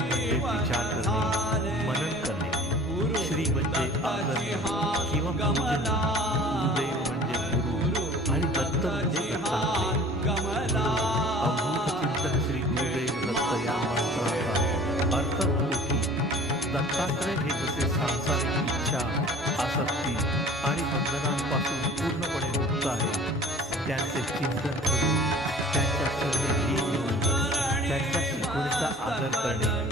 चिंतन म्हणजे विचार करणे, मनन करणे. श्री म्हणजे आदरणे किंवा पूजने. गुरुदेव म्हणजे गुरु आणि दत्त म्हणजे दत्तात्रय. म्हणून अवधूत चिंतन श्री गुरुदेव दत्त या मंत्राचा अर्थ होतो की दत्तात्रय हे जसे सांसारिक इच्छा, आसक्ती आणि बंधनांपासून पूर्णपणे मुक्त आहे, त्यांचे चिंतन करून त्यांच्या चरणी लीन होऊन त्यांच्या शिकवणीचा आदर करणे